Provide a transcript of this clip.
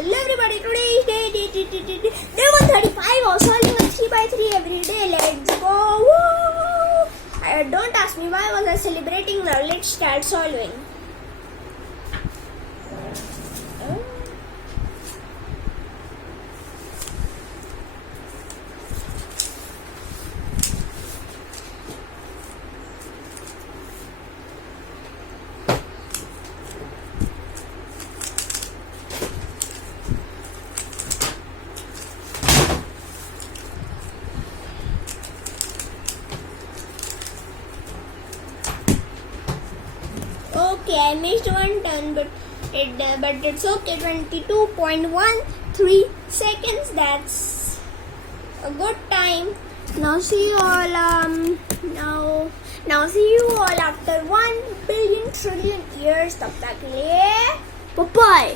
Hello everybody, today is day 135 of solving a 3x3 every day. Let's go! Woo! Don't ask me why was I celebrating. Now let's start solving. Okay, I missed one turn, but it's okay. 22.13 seconds. That's a good time. Now see you all. Now see you all after 1 billion trillion years. तब तक के लिए bye bye.